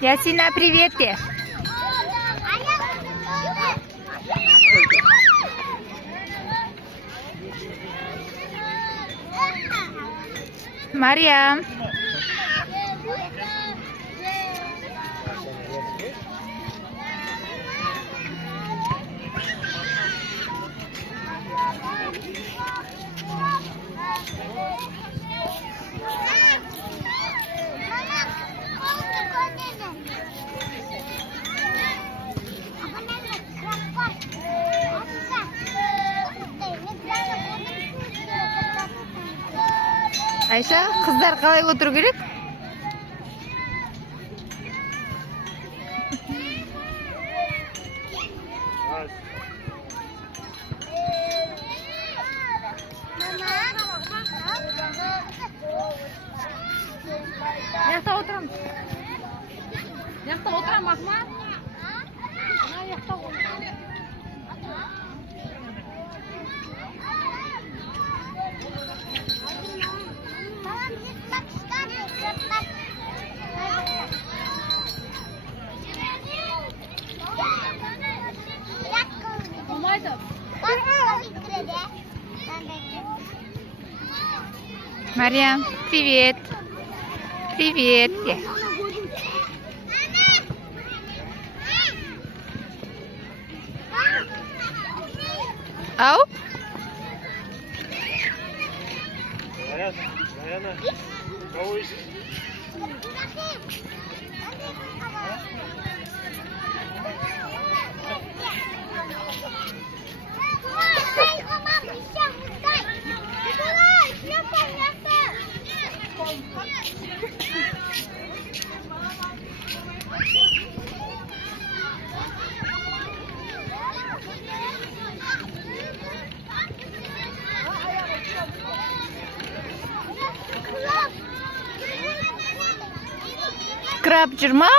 Ясина, привет тебе. Мария. Айша, қыздар қалай отыру керек? Яқта отырам. Яқта отырам, Ақма. Яқта отырам. Мария, привет. Привет. Ау? Даяна, кого ищешь? Краб жүрма?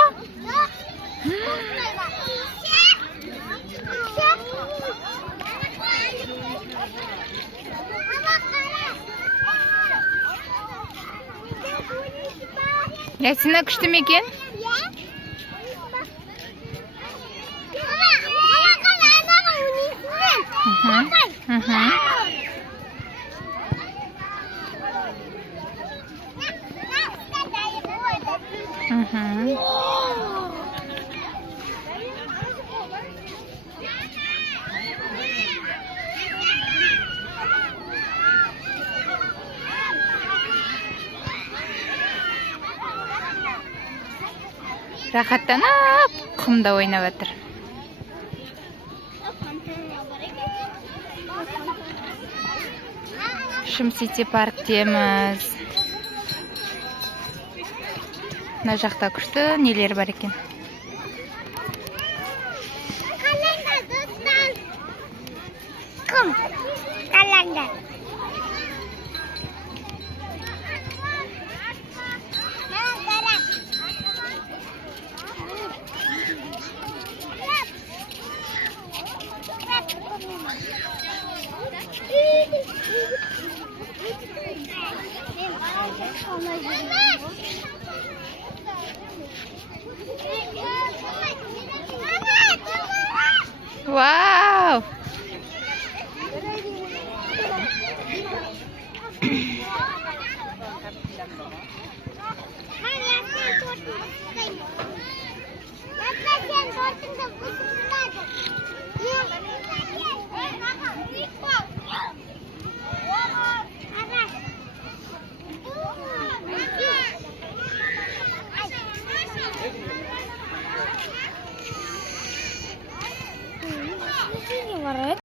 Ясина, күшті ме екен? Рахаттанып, құмда ойнап жатыр. Шым Сити парктеміз. Мына жақта күшті нелер бар екен. Қалаңдар, достар. Кім? Қалаңдар. Вау! Sen tortunu